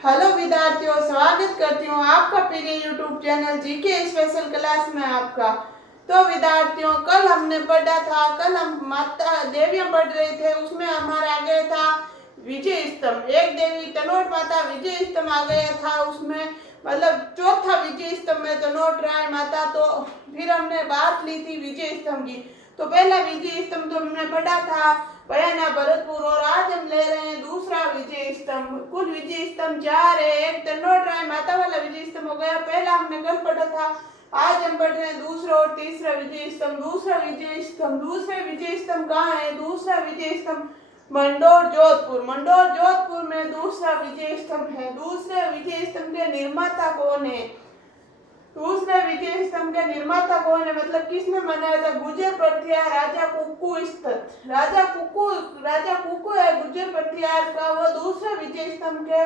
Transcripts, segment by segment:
Hello विद्यार्थियों, स्वागत करती हूँ आपका प्रिय YouTube channel GK special class में आपका। तो विद्यार्थियों, कल हमने पढ़ा था, कल हम माता देवियां पढ़ रहे थे। उसमें हमारा आ गया था विजय स्तंभ। एक देवी तनोट माता विजय स्तंभ आ गया था। उसमें मतलब चौथा विजय स्तंभ में तनोट राय माता। तो फिर हमने बात ली थी विजय स्तंभ की। तो पहला विजय स्तंभ तो हमने पढ़ा था बयाना भरतपुर, और आज हम ले रहे हैं दूसरा विजय स्तंभ। कुल विजय स्तंभ चार है। एक तन्नोट राय माता वाला विजय स्तंभ हो गया, पहला हमने कल पढ़ा था। आज हम पढ़ रहे हैं दूसरा और तीसरा विजय स्तंभ। दूसरे विजय स्तंभ कहाँ है? दूसरा विजय स्तंभ मंडोर जोधपुर। मंडोर जोधपुर में दूसरा विजय स्तंभ है। दूसरे विजय स्तंभ के निर्माता कौन है? दूसरे विजय स्तंभ के निर्माता कौन है, मतलब किसने बनाया था? गुर्जर प्रत्यार राजा कुक्कू स्थित राजा कुक्कू है गुर्जर प्रत्यार का, वो दूसरे विजय स्तंभ के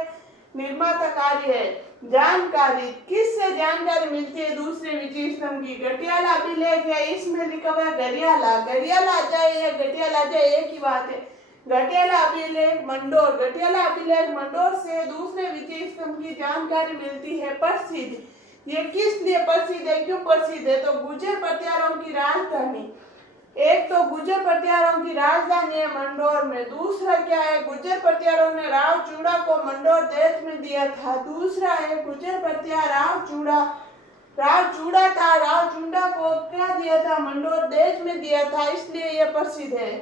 निर्माता कार्य है। जानकारी किससे जानकारी मिलती है दूसरे विजय स्तंभ की? गटियाला अभिलेख है, इसमें लिखा हुआ है गरियाला। गरियाला आ जाए या गटियाला आ जाए, एक ही बात है। गटियाला अभिलेख मंडोर से दूसरे विजय स्तंभ की जानकारी मिलती है। प्रसिद्ध, ये किस लिए प्रसिद्ध है, क्यों प्रसिद्ध है? तो गुर्जर प्रत्यारों की राजधानी। एक तो गुर्जर प्रत्यारों की राजधानी है मंडोर में। दूसरा क्या है? गुर्जर प्रत्यारों ने राव चूड़ा को मंडोर देश में दिया था। दूसरा है गुर्जर प्रत्यार राव चूड़ा था, राव चूड़ा को क्या दिया था? मंडोर देश में दिया था, इसलिए यह प्रसिद्ध है।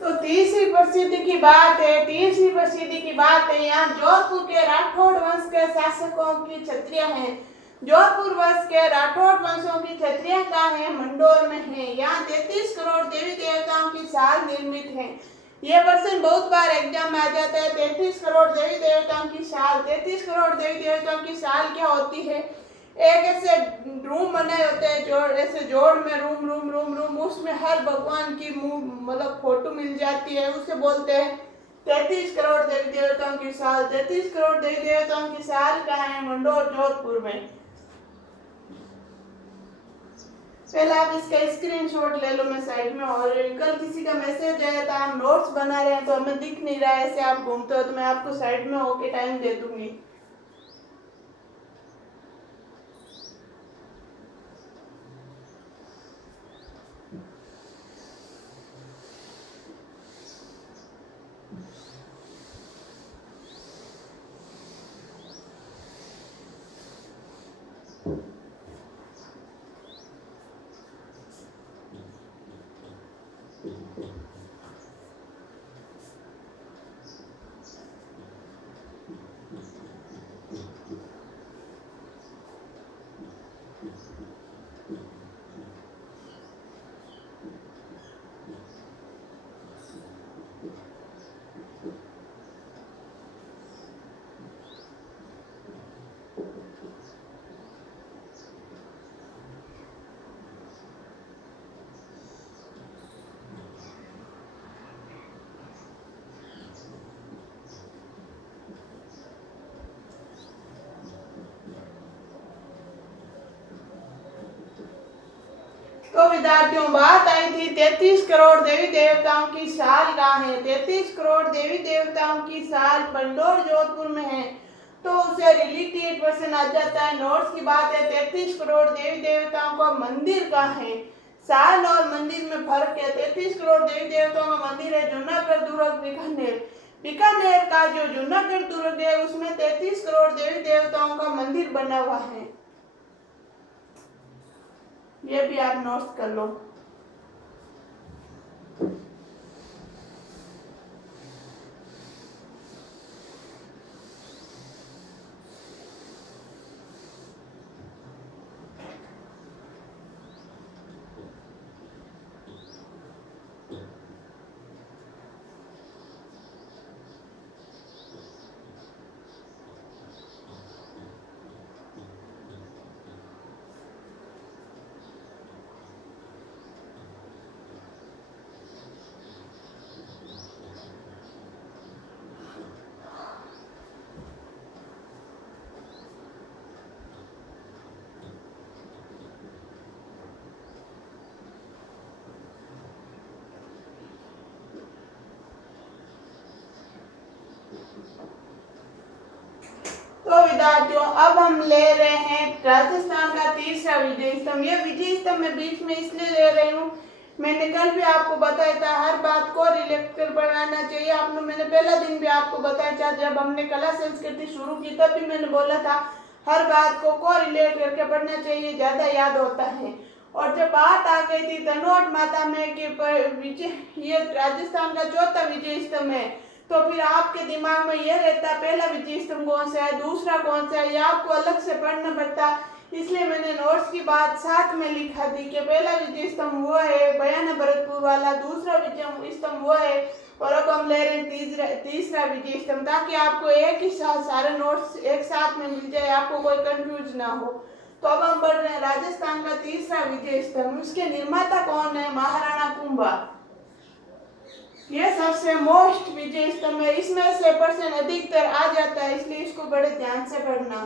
तो तीसरी प्रसिद्धि की बात है। यहाँ जोधपुर के राठौड़ वंश के शासकों की छत्रियां हैं। जोधपुर वंश के राठौड़ वंशों की छत्रियां कहाँ है? मंडोर में है। यहाँ 33 करोड़ देवी देवताओं की साल निर्मित है। यह प्रश्न बहुत बार एग्जाम में आ जाता है। 33 करोड़ देवी देवताओं की साल, 33 करोड़ देवी देवताओं की साल क्या होती है? एक ऐसे रूम बनाए होते हैं, जोड़ ऐसे जोड़ में रूम, उसमें हर भगवान की मतलब फोटो मिल जाती है, उसे बोलते हैं 33 करोड़ देवी देवताओं की साल। 33 करोड़ देवी देवताओं की साल कहाँ है? मंडोर जोधपुर में। पहले आप इसका स्क्रीनशॉट ले लो मैं साइड में। और कल किसी का मैसेज आया था, हम नोट्स बना रहे हैं तो हमें दिख नहीं रहा है, ऐसे आप घूमते हो तो मैं आपको साइड में होके टाइम दे दूंगी। तो विद्यार्थियों बात आई थी 33 करोड़ देवी देवताओं की साल कहाँ है। 33 करोड़ देवी देवताओं की साल बंडोर जोधपुर में है। तो उसे रिलेटेड क्वेश्चन आ जाता है। नोट्स की बात है 33 करोड़ देवी देवताओं का मंदिर कहाँ है। साल और मंदिर में फर्क है। 33 करोड़ देवी देवताओं का मंदिर है जूनागढ़, दुर्ग, बीकानेर। बीकानेर का जो जूनागढ़ दुर्ग है उसमें 33 करोड़ देवी देवताओं का मंदिर बना हुआ है। ये भी आप नोट कर लो। तो विद्यार्थियों अब हम ले रहे हैं राजस्थान का तीसरा विजय स्तंभ। ये विजय स्तंभ मैं बीच में इसलिए ले रही हूँ, मैंने कल भी आपको बताया था हर बात को रिलेट कर पढ़ाना चाहिए। आपने मैंने पहला दिन भी आपको बताया था, जब हमने कला संस्कृति शुरू की तब भी मैंने बोला था हर बात को रिलेट करके पढ़ना चाहिए, ज्यादा याद होता है। और जब बात आ गई थी तनोट माता में कि विजय ये राजस्थान का चौथा विजय स्तंभ है, तो फिर आपके दिमाग में यह रहता पहला विजय स्तंभ कौन सा है, दूसरा कौन सा है, ये आपको अलग से पढ़ना पड़ता। इसलिए मैंने नोट्स की बात साथ में लिखा थी कि पहला विजय स्तंभ वो है बयान भरतपुर वाला, दूसरा विजय स्तंभ वो है, और अब हम ले रहे हैं तीसरा विजय स्तंभ, ताकि आपको एक ही साथ सारे नोट्स एक साथ में मिल जाए, आपको कोई कंफ्यूज ना हो। तो अब हम बढ़ रहे हैं राजस्थान का तीसरा विजय स्तंभ। उसके निर्माता कौन है? महाराणा कुंभा। ये सबसे मोस्ट विजय स्तंभ है, इसमें से परसेंट अधिकतर आ जाता है, इसलिए इसको बड़े ध्यान से पढ़ना।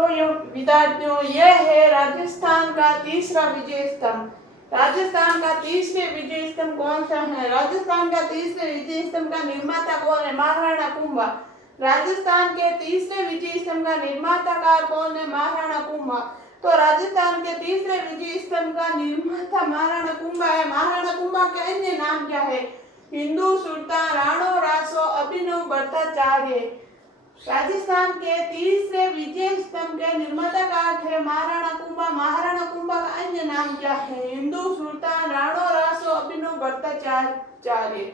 तो ये विद्यार्थियों ये है राजस्थान का तीसरा विजय स्तंभ। राजस्थान का तीसरे विजय स्तंभ कौन सा है? राजस्थान का तीसरे विजय स्तंभ का निर्माता कौन है? महाराणा कुंभा। राजस्थान के तीसरे विजय स्तंभ का निर्माताकार कौन है? महाराणा कुंभा। तो राजस्थान के तीसरे विजय स्तंभ का निर्माता महाराणा कुंभा है। महाराणा कुंभा के अन्य नाम क्या है? हिंदू सुल्तान, राणो रासो, अभिनव भट्टाचार्य। राजस्थान के तीसरे विजय स्तंभ के निर्माताकार थे महाराणा कुंभा। महाराणा कुंभा का अन्य नाम क्या है? हिंदू सुल्तान, राणो रासो, अभिनव भट्टाचार्य।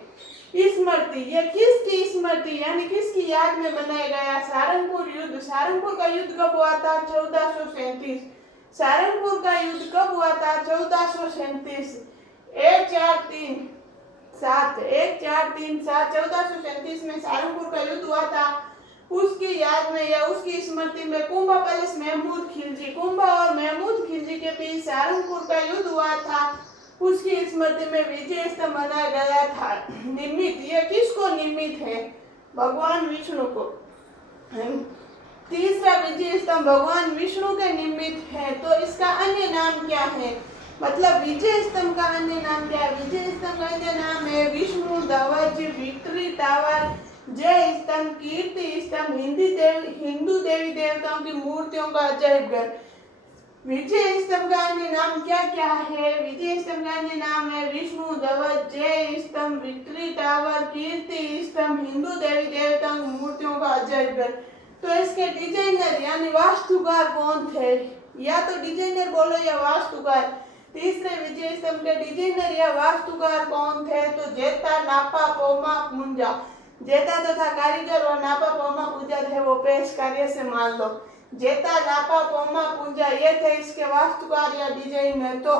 स्मृति, ये किसकी स्मृति यानी किसकी याद में बनाया गया? सारंगपुर युद्ध। सारंगपुर का युद्ध कब हुआ था? 1437। सारंगपुर का युद्ध कब हुआ था? 1437। 1437 में सारंगपुर का युद्ध हुआ था। उसकी याद में या उसकी स्मृति में कुंभा पैलेस महमूद खिलजी, कुंभा और महमूद खिलजी के बीच सारंगपुर का युद्ध हुआ था। उसकी स्मृति में विजय स्तंभ बनाया गया था। निमित्त, ये किसको निमित्त है? भगवान विष्णु को। तीसरा विजय स्तंभ भगवान विष्णु के निमित्त है। तो इसका अन्य नाम क्या है? मतलब विजय स्तंभ का अन्य नाम क्या है? विजय स्तंभ का अन्य नाम है विष्णु ध्वज, विक्ट्री टावर, जय स्तंभ, कीर्ति स्तंभ, हिंदू देवी देवताओं की मूर्तियों का अजायब घर। विजय स्तंभ का अन्य नाम क्या क्या है? विजय स्तंभ का अन्य नाम है विष्णु ध्वज, जय स्तंभ, विक्ट्री टावर, कीर्ति स्तंभ, हिंदू देवी देवताओं की मूर्तियों का अजायब घर। तो इसके डिजाइनर यानी वास्तुकार कौन थे? या तो डिजाइनर बोलो या वास्तुकार। तीसरे विजय स्तंभ के डिजाइनर या वास्तुकार कौन थे? तो जेता, नापा, पोमा, पूंजा। जेता तथा कारीगर और नापा, पोमा, पूंजा थे वो पेश कार्य से मान लो। जेता, नापा, पोमा, पूंजा ये थे इसके वास्तुकार या डिजाइनर। तो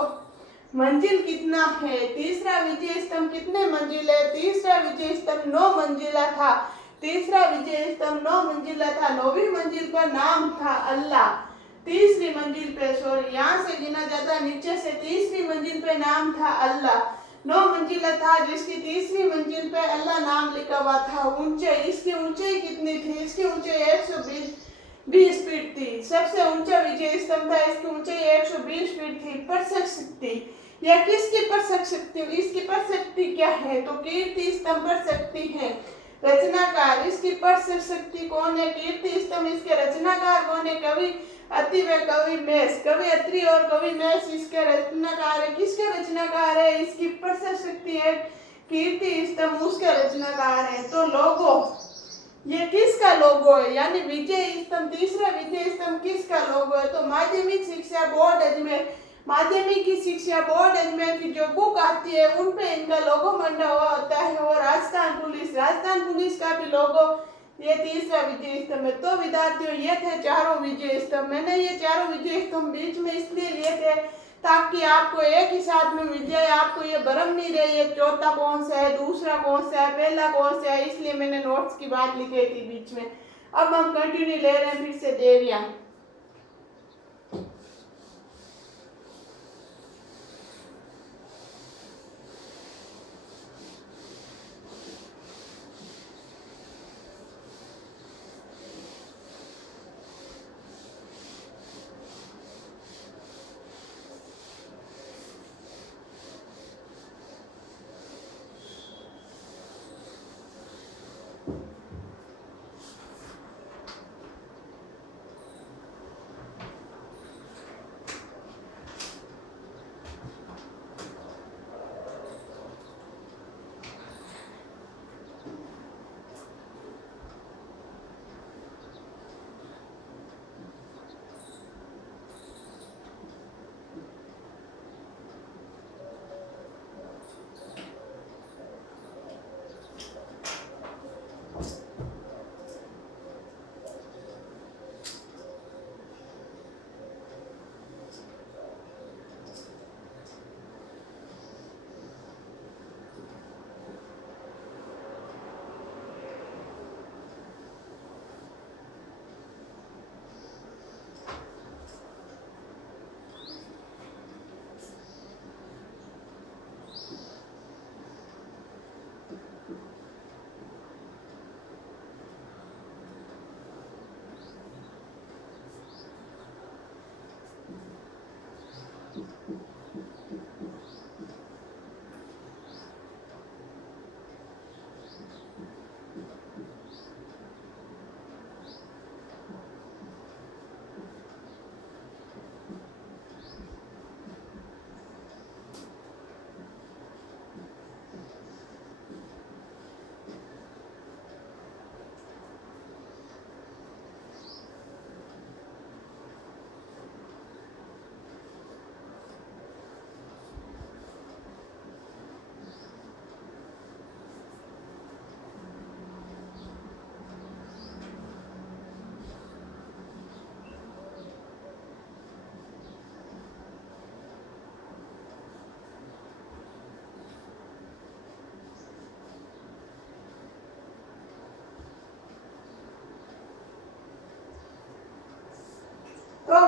मंजिल कितना है? तीसरा विजय स्तंभ कितने मंजिल है? तीसरा विजय स्तंभ 9 मंजिला था। तीसरा विजय स्तंभ 9 मंजिला था। 9वीं मंजिल पर नाम था अल्लाह। तीसरी मंजिल पे सॉरी यहाँ से गिना जाता नीचे से, तीसरी मंजिल पे नाम था अल्लाह। 9 मंजिला था जिसकी तीसरी मंजिल पे अल्लाह नाम लिखा हुआ था। ऊंचाई, इसकी ऊंचाई कितनी थी? इसकी ऊंचाई 120 फीट थी। सबसे ऊंचा विजय स्तंभ था, इसकी ऊंचाई 120 फीट थी। परसक शक्ति, यह किसकी परसक शक्ति? इसकी परशक्ति क्या है? तो कीर्ति स्तंभ पर शक्ति है। रचनाकार, इसकी परसक शक्ति कौन है? कीर्ति स्तंभ। इसके रचनाकार कौन है? कवि अति व कवि मेष। कवि अत्रि और कवि मेष इसके रचनाकार है। किसके रचनाकार है? इसकी परसक शक्ति है कीर्ति स्तंभ, उसके रचनाकार है। तो लोगो, ये किसका लोगो है? यानी विजय स्तंभ, तीसरा विजय स्तंभ किसका लोगो है? तो माध्यमिक शिक्षा बोर्ड अजमेर। माध्यमिक की शिक्षा बोर्ड अजमेर की जो बुक आती है उन पे इनका लोगो बना हुआ होता है। और राजस्थान पुलिस का भी लोगो ये तीसरा विजय स्तंभ है। तो विद्यार्थियों ये थे चारों विजय स्तंभ। मैंने ये चारों विजय स्तंभ बीच में इसलिए लिए थे ताकि आपको एक ही साथ में मिल जाए, आपको ये भ्रम नहीं रहे ये चौथा कौन सा है, दूसरा कौन सा है, पहला कौन सा है। इसलिए मैंने नोट्स की बात लिखी थी बीच में। अब हम कंटिन्यू ले रहे हैं फिर से देवियां।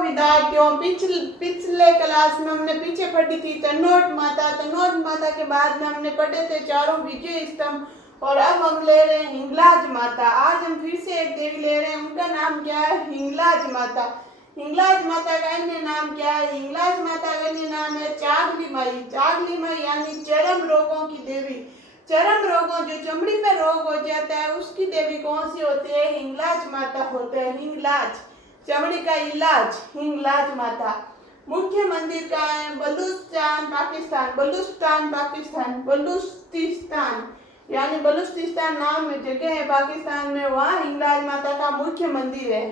विद्यार्थियों पिछले क्लास में हमने पीछे पढ़ी थी तनोट माता। तनोट माता के बाद में हमने पढ़े थे चारों विजय स्तंभ और अब हम ले रहे हैं हिंगलाज माता। आज हम फिर से एक देवी ले रहे हैं, उनका नाम क्या है? हिंगलाज माता। हिंगलाज माता का अन्य नाम क्या है? हिंगलाज माता का अन्य नाम है चागली माई। चागली माई यानी चर्म रोगों की देवी। चर्म रोगों, जो चमड़ी में रोग हो जाता है, उसकी देवी कौन सी होती है? हिंगलाज माता होते हैं। हिंगलाज, चमड़ी का इलाज, हिंगलाज माता। मुख्य मंदिर कहाँ है? बलूचिस्तान पाकिस्तान। बलूचिस्तान पाकिस्तान, बलूचिस्तान यानी बलूचिस्तान नाम में जगह है पाकिस्तान में, वहाँ हिंगलाज माता का मुख्य मंदिर है।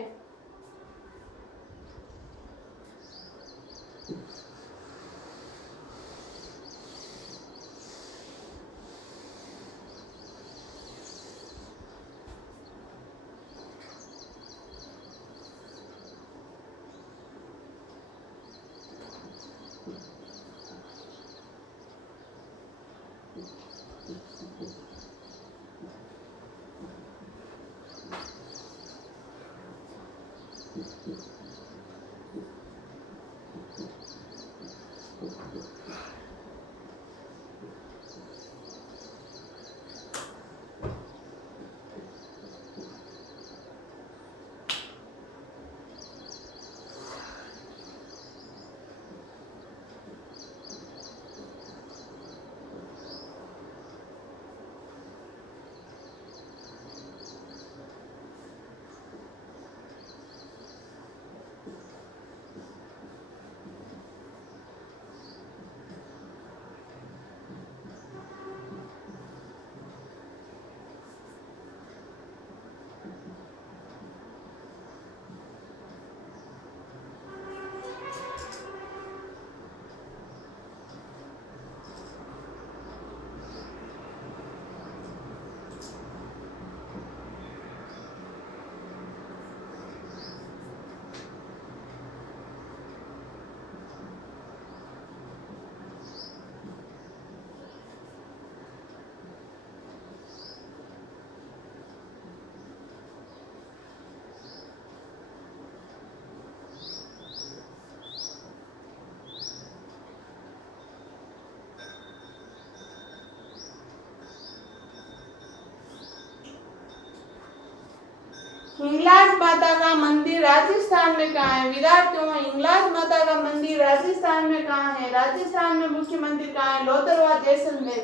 हिंगलाज माता का मंदिर राजस्थान में कहाँ है? विद्यार्थियों, हिंगलाज माता का मंदिर राजस्थान में कहाँ है? राजस्थान में मुख्य मंदिर कहाँ है? लोधरवा जैसलमेर।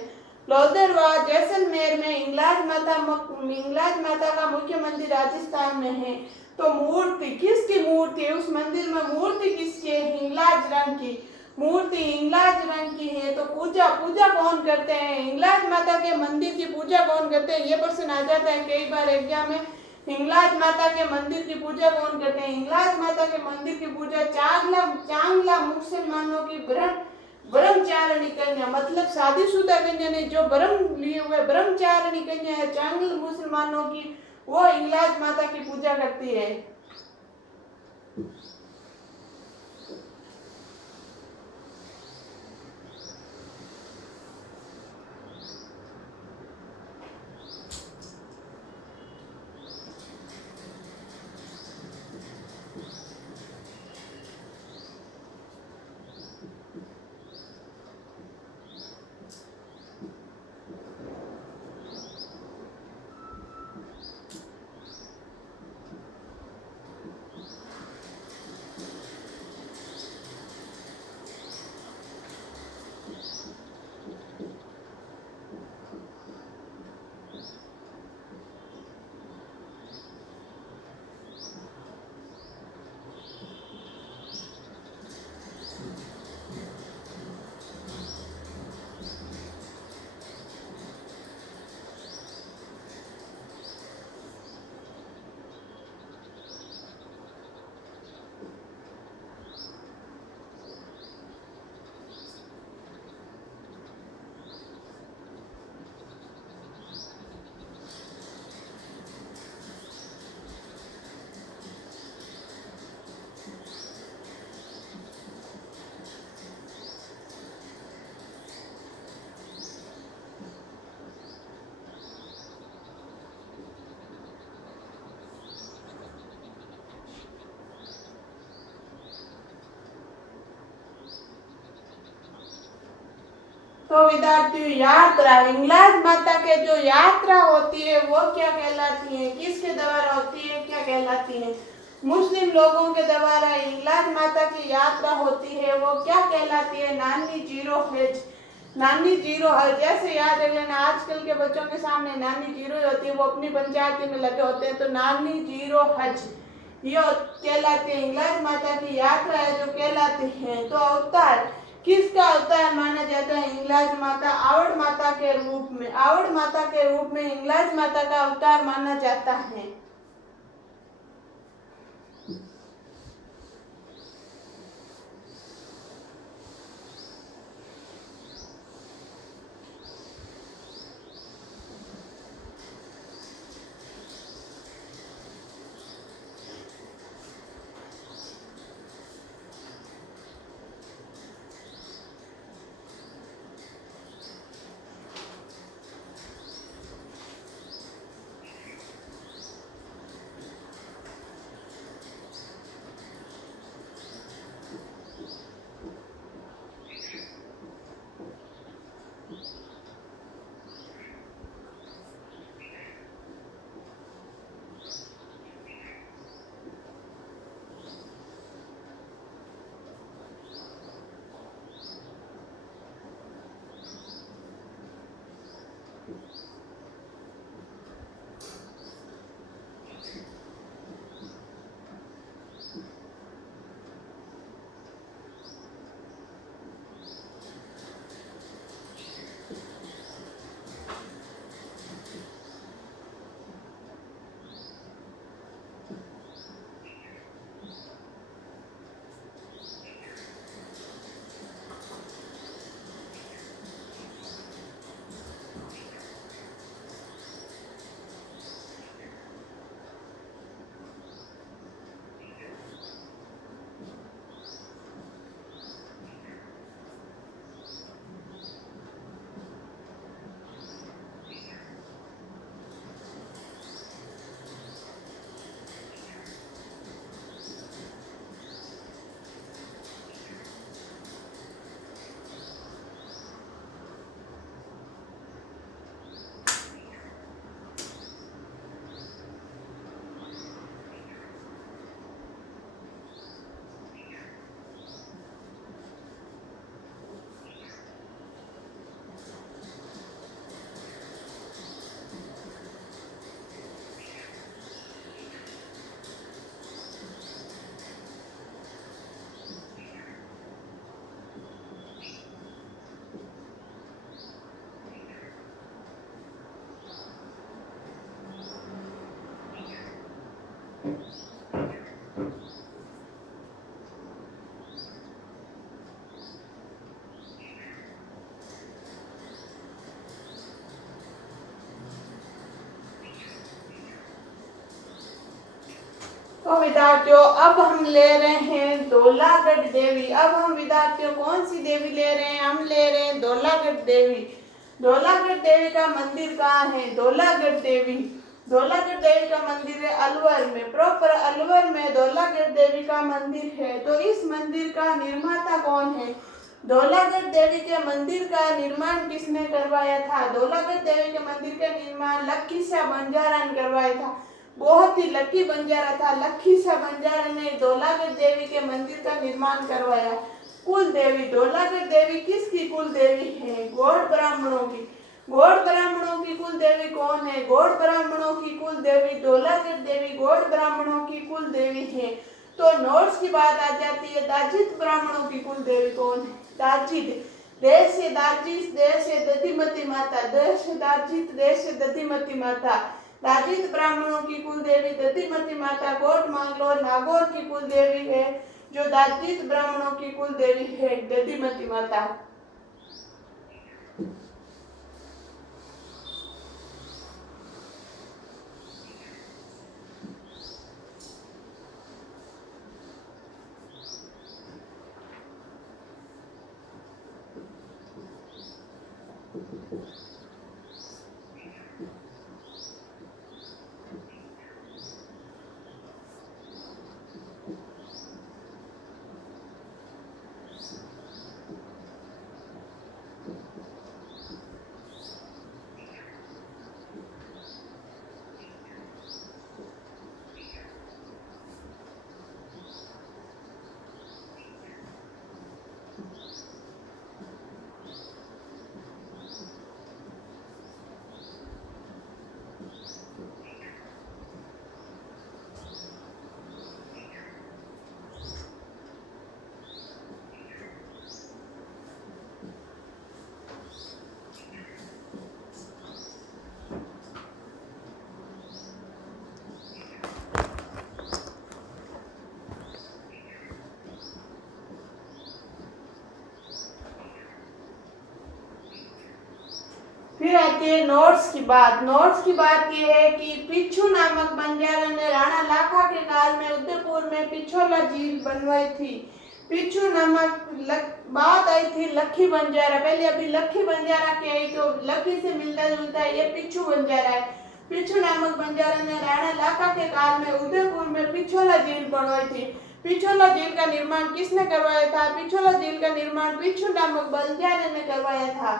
लोधरवा जैसलमेर में हिंगलाज माता का मुख्य मंदिर राजस्थान में है। तो मूर्ति किसकी मूर्ति है? उस मंदिर में मूर्ति किसकी है? हिंगलाज रंग की मूर्ति हिंगलाज रंग की है। तो पूजा कौन करते हैं? हिंगलाज माता के मंदिर की पूजा कौन करते हैं? ये प्रश्न आ जाता है कई बार एग्जाम में। हिंगलाज माता के मंदिर की पूजा कौन करते हैं? हिंगलाज माता के मंदिर की पूजा चांगला मुसलमानों की ब्रह्मचारिणी कन्या, मतलब शादीशुदा कन्या ने जो ब्रह्म लिए हुए ब्रह्मचारिणी कन्या है चांगल मुसलमानों की, वो हिंगलाज माता की पूजा करती है। तो विद्यार्थियों यात्रा, हिंगलाज माता के जो यात्रा होती है वो क्या कहलाती है, किसके द्वारा होती है, क्या कहलाती है। मुस्लिम लोगों के द्वारा हिंगलाज माता की यात्रा होती है वो क्या कहलाती है, नानी जीरो हज। नानी जीरो हज जैसे याद रख लेना, आजकल के बच्चों के सामने नानी जीरो होती है, वो अपनी पंचायती में लगे होते हैं, तो नानी जीरो हज ये कहलाते हैं। हिंगलाज माता की यात्रा है जो कहलाती है। तो अवतार, किसका अवतार माना जाता है हिंगलाज माता, आवड़ माता के रूप में, आवड़ माता के रूप में हिंगलाज माता का अवतार माना जाता है। तो विद्यार्थियों अब हम ले रहे हैं धौलागढ़ देवी। अब हम विद्यार्थियों कौन सी देवी ले रहे हैं, हम ले रहे हैं धौलागढ़ देवी। धौलागढ़ देवी का मंदिर कहाँ है, धौलागढ़ देवी, धौलागढ़ देवी का मंदिर है अलवर में, प्रॉपर अलवर में धौलागढ़ देवी का मंदिर है। तो इस मंदिर का निर्माता कौन है, धौलागढ़ देवी के मंदिर का निर्माण किसने करवाया था, धौलागढ़ देवी के मंदिर का निर्माण लक्की शाह बंजारा ने करवाया था। बहुत ही लकी बंजारा था, लक्की शाह बंजारा ने धौलागढ़ देवी के मंदिर का निर्माण करवाया। कुल देवी, धौलागढ़ देवी किसकी कुल देवी है, गौड़ ब्राह्मणों की। गौड़ ब्राह्मणों की कुल देवी कौन है, गौड़ ब्राह्मणों की कुल देवी धौलागढ़ देवी गौड़ ब्राह्मणों की कुल देवी है। तो नोट्स की बात आ जाती है, दाजित ब्राह्मणों की कुल देवी कौन है, दाजित, देश से दाजित, देश से दधिमती माता, देश से दाजित, देश से दधिमती माता। दाजित ब्राह्मणों की कुल देवी दधिमती माता कोट मांगलोर नागौर की कुल देवी है, जो दाजित ब्राह्मणों की कुल देवी है दधिमती माता। आती है नोट्स की बात। नोट्स की बात ये है कि पिच्छू नामक बंजारा ने राणा लाखा के काल में उदयपुर में पिछोला झील बनवाई थी। पिच्छू नामक बात आई थी लखी बंजारा, पहले अभी लखी बंजारा के आई तो लखी से मिलता जुलता है, ये पिच्छू बंजारा है। पिच्छू नामक बंजारा ने राणा लाखा के काल में उदयपुर में पिछोला झील बनवाई थी। पिछोला झील का निर्माण किसने करवाया था? पिछोला झील का निर्माण पिच्छू नामक बंजारे ने करवाया था।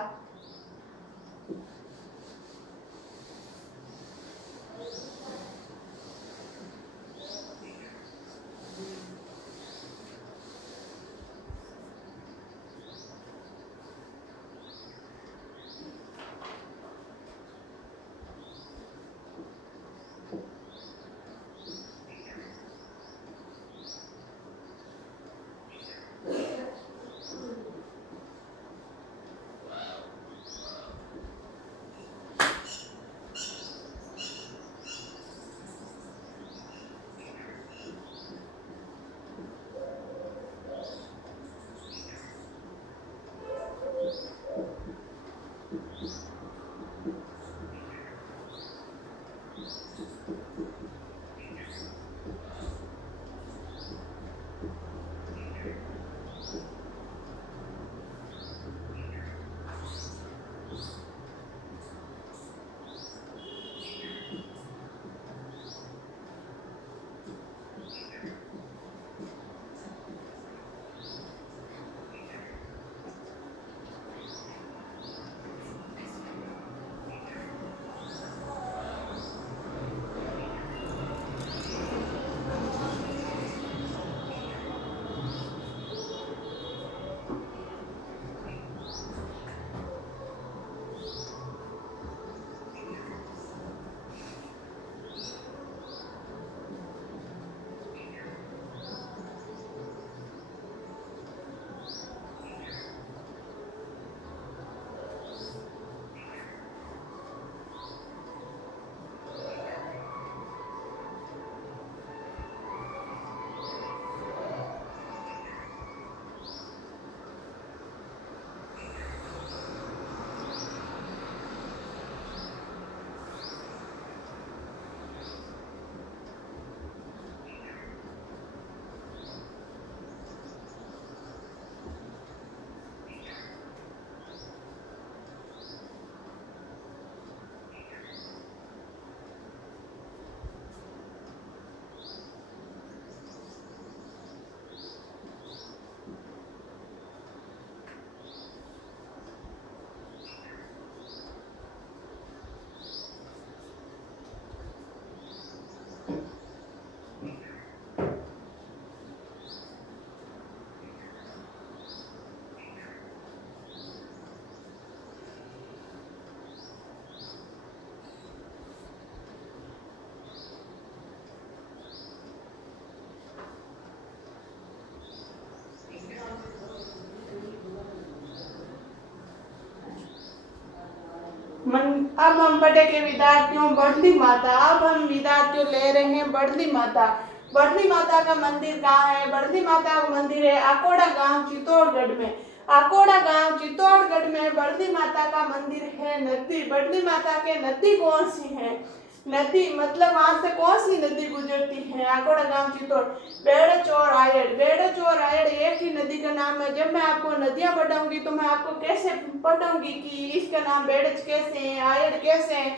अब हम पढ़ेंगे विद्यार्थियों बढ़ली माता। अब हम विद्यार्थियों ले रहे हैं बढ़ली माता। बढ़ली माता का मंदिर कहाँ है? बढ़ली माता का मंदिर है आकोड़ा गांव चित्तौड़गढ़ में। आकोड़ा गांव चित्तौड़गढ़ में बढ़ली माता का मंदिर है। नदी, बढ़ली माता के नदी कौन सी है? नदी मतलब वहां से कौन सी नदी गुजरती है? आकोड़ा गांव चित्तौड़, बेड़च और आयड़। बेड़च और आयड़ एक ही नदी का नाम है। जब मैं आपको नदियां पढ़ाऊंगी तो मैं आपको कैसे पढ़ाऊंगी कि इसका नाम बेड़च कैसे है, आयड़ कैसे है,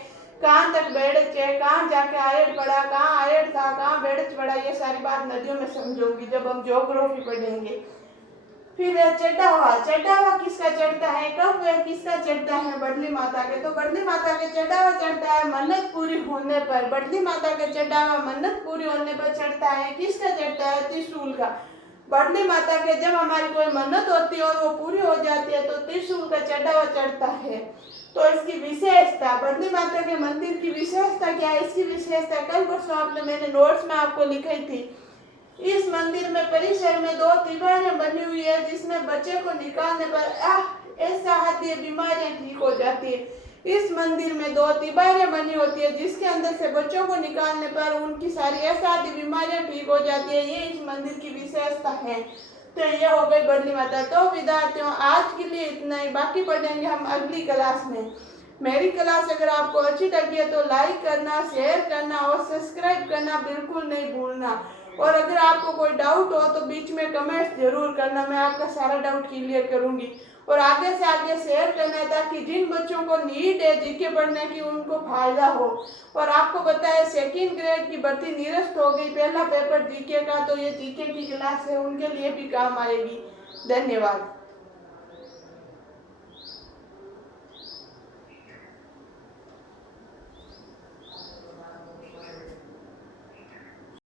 कहाँ तक बेड़च है, कहाँ जाके आयड़ पड़ा, कहाँ आयड़ था, कहाँ बेड़च पड़ा, ये सारी बात नदियों में समझूंगी जब हम ज्योग्राफी पढ़ेंगे। फिर चढ़ा हुआ, चढ़ा हुआ किसका चढ़ता है? कब वह किसका चढ़ता है? बढ़ली माता के। तो बढ़ली माता के चढ़ा हुआ चढ़ता है मन्नत पूरी होने पर। बढ़ली माता के चढ़ा हुआ मन्नत पूरी होने पर चढ़ता है। किसका चढ़ता है? त्रिशूल का। बढ़ली माता के जब हमारी कोई मन्नत होती है और वो पूरी हो जाती है तो त्रिशूल का चढ़ा हुआ चढ़ता है। तो इसकी विशेषता, बढ़ली माता के मंदिर की विशेषता क्या है? इसकी विशेषता कल परसों आपने मैंने नोट्स में आपको लिखी थी। इस मंदिर में परिसर में 2 दीवारें बनी हुई है जिसमें बच्चे को निकालने पर ऐसा आदि बीमारियां ठीक हो जाती है। इस मंदिर में 2 दीवारें बनी होती है जिसके अंदर से बच्चों को निकालने पर उनकी सारी ऐसा आदि बीमारियां ठीक हो जाती है। ये इस मंदिर की विशेषता है। तो ये हो गई बढ़ली माता। तो विद्यार्थियों आज के लिए इतना ही, बाकी पढ़ेंगे हम अगली क्लास में। मेरी क्लास अगर आपको अच्छी लगी है तो लाइक करना, शेयर करना और सब्सक्राइब करना बिल्कुल नहीं भूलना। और अगर आपको कोई डाउट हो तो बीच में कमेंट जरूर करना, मैं आपका सारा डाउट क्लियर करूंगी। और आगे से आगे शेयर करना है ताकि जिन बच्चों को नीड है जीके पढ़ने की उनको फायदा हो। और आपको पता है सेकंड ग्रेड की भर्ती निरस्त हो गई, पहला पेपर जीके का, तो ये जीके की क्लास है, उनके लिए भी काम आएगी। धन्यवाद।